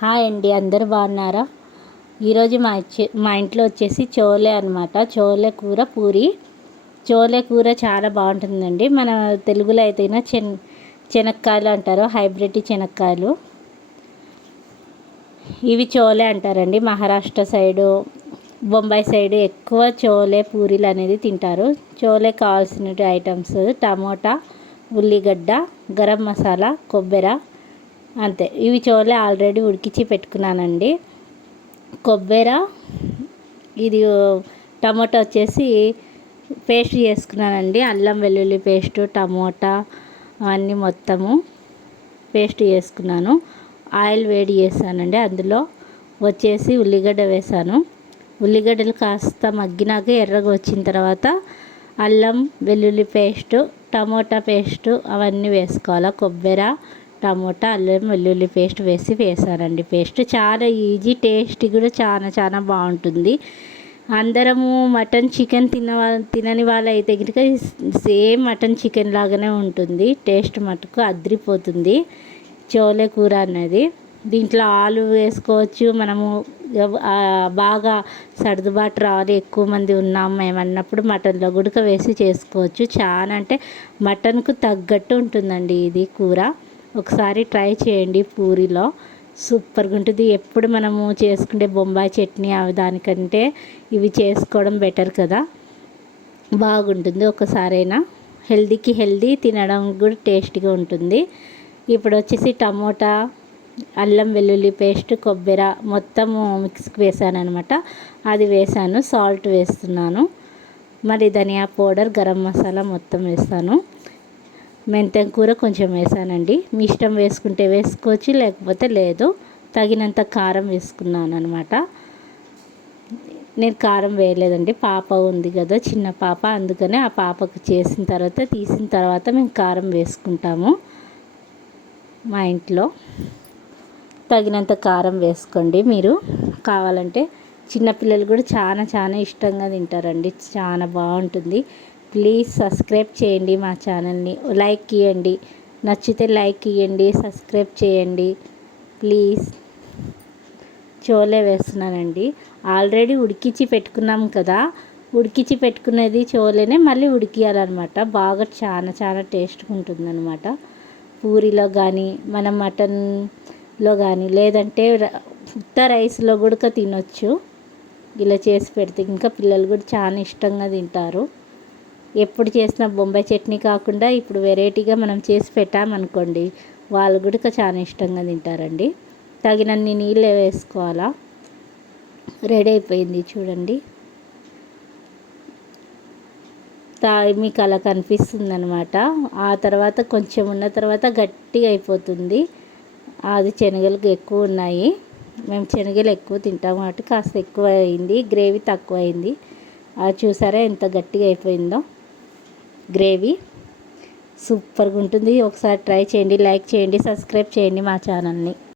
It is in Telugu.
హాయ్ అండి, అందరూ బాగున్నారా? ఈరోజు మా ఇంట్లో వచ్చేసి చోలే అనమాట. చోలే కూర పూరి. చోలే కూర చాలా బాగుంటుందండి. మన తెలుగులో అయితేనా శనక్కాయలు అంటారు, హైబ్రిడ్ శనక్కాయలు. ఇవి చోలే అంటారండి. మహారాష్ట్ర సైడు, బొంబాయి సైడు ఎక్కువ చోలే పూరీలు అనేది తింటారు. చోలే కావాల్సిన ఐటమ్స్ టమోటా, ఉల్లిగడ్డ, గరం మసాలా, కొబ్బరి, అంతే. ఇవి చోలే ఆల్రెడీ ఉడికించి పెట్టుకున్నానండి. కొబ్బరి, ఇది టమోటా వచ్చేసి పేస్ట్ చేసుకున్నానండి. అల్లం వెల్లుల్లి పేస్టు, టమోటా అవన్నీ మొత్తము పేస్ట్ చేసుకున్నాను. ఆయిల్ వేడి చేశానండి. అందులో వచ్చేసి ఉల్లిగడ్డ వేసాను. ఉల్లిగడ్డలు కాస్త మగ్గినాక ఎర్రగా వచ్చిన తర్వాత అల్లం వెల్లుల్లి పేస్టు, టమోటా పేస్టు అవన్నీ వేసుకోవాలి. కొబ్బరి, టమోటా, అల్లం వెల్లుల్లి పేస్ట్ వేసానండి. పేస్ట్ చాలా ఈజీ, టేస్ట్ కూడా చాలా చాలా బాగుంటుంది. అందరము మటన్ చికెన్ తినని వాళ్ళు అయితే కనుక సేమ్ మటన్ చికెన్ లాగానే ఉంటుంది. టేస్ట్ మటుకు అదిరిపోతుంది చోలే కూర అనేది. దీంట్లో ఆలు వేసుకోవచ్చు. మనము బాగా సర్దుబాటు రావాలి, ఎక్కువ మంది ఉన్నాం మేము అన్నప్పుడు మటన్లో గుడక వేసి చేసుకోవచ్చు. చాలా అంటే మటన్కు తగ్గట్టు ఉంటుందండి ఇది కూర. ఒకసారి ట్రై చేయండి. పూరిలో సూపర్గా ఉంటుంది. ఎప్పుడు మనము చేసుకుంటే బొంబాయి చట్నీ అవి దానికంటే ఇవి చేసుకోవడం బెటర్ కదా, బాగుంటుంది. ఒకసారైనా హెల్దీకి హెల్దీ, తినడం కూడా టేస్ట్గా ఉంటుంది. ఇప్పుడు వచ్చేసి టమోటా, అల్లం వెల్లుల్లి పేస్ట్, కొబ్బరి మొత్తము మిక్స్కి వేసాను అనమాట. అది వేసాను. సాల్ట్ వేస్తున్నాను. మరి ధనియా పౌడర్, గరం మసాలా మొత్తం వేస్తాను. మెంతం కూర కొంచెం వేసానండి. మీ ఇష్టం వేసుకుంటే వేసుకోవచ్చు, లేకపోతే లేదు. తగినంత కారం వేసుకున్నాను అనమాట. నేను కారం వేయలేదండి. పాప ఉంది కదా, చిన్న పాప, అందుకనే ఆ పాపకు చేసిన తర్వాత తీసిన తర్వాత మేము కారం వేసుకుంటాము మా ఇంట్లో. తగినంత కారం వేసుకోండి మీరు. కావాలంటే చిన్నపిల్లలు కూడా చాలా చాలా ఇష్టంగా తింటారండి. చాలా బాగుంటుంది. ప్లీజ్ సబ్స్క్రైబ్ చేయండి మా ఛానల్ని. లైక్ ఇవ్వండి, నచ్చితే లైక్ ఇవ్వండి, సబ్స్క్రైబ్ చేయండి ప్లీజ్. చోలే వేస్తున్నానండి. ఆల్రెడీ ఉడికించి పెట్టుకున్నాం కదా, ఉడికించి పెట్టుకునేది చోలేనే మళ్ళీ ఉడికియాలన్నమాట. బాగా చాలా చాలా టేస్ట్గా ఉంటుందన్నమాట. పూరిలో కానీ, మన మటన్లో కానీ, లేదంటే ఉత్త రైస్లో కూడా తినొచ్చు. ఇలా చేసి పెడితే ఇంకా పిల్లలు కూడా చాలా ఇష్టంగా తింటారు. ఎప్పుడు చేసిన బొంబాయి చట్నీ కాకుండా ఇప్పుడు వెరైటీగా మనం చేసి పెట్టామనుకోండి, వాళ్ళు కూడా చాలా ఇష్టంగా తింటారండి. తగినన్ని నీళ్ళు వేసుకోవాలా. రెడీ అయిపోయింది చూడండి. మీకు అలా కనిపిస్తుంది అనమాట. ఆ తర్వాత కొంచెం ఉన్న తర్వాత గట్టిగా అయిపోతుంది. అది శనగలు ఎక్కువ ఉన్నాయి. మేము శనగలు ఎక్కువ తింటాము కాబట్టి కాస్త ఎక్కువ అయింది, గ్రేవీ తక్కువ అయింది. అది చూసారా ఎంత గట్టిగా అయిపోయిందో గ్రేవీ. సూపర్గా ఉంటుంది. ఒకసారి ట్రై చేయండి, లైక్ చేయండి, సబ్స్క్రైబ్ చేయండి మా ఛానల్ని.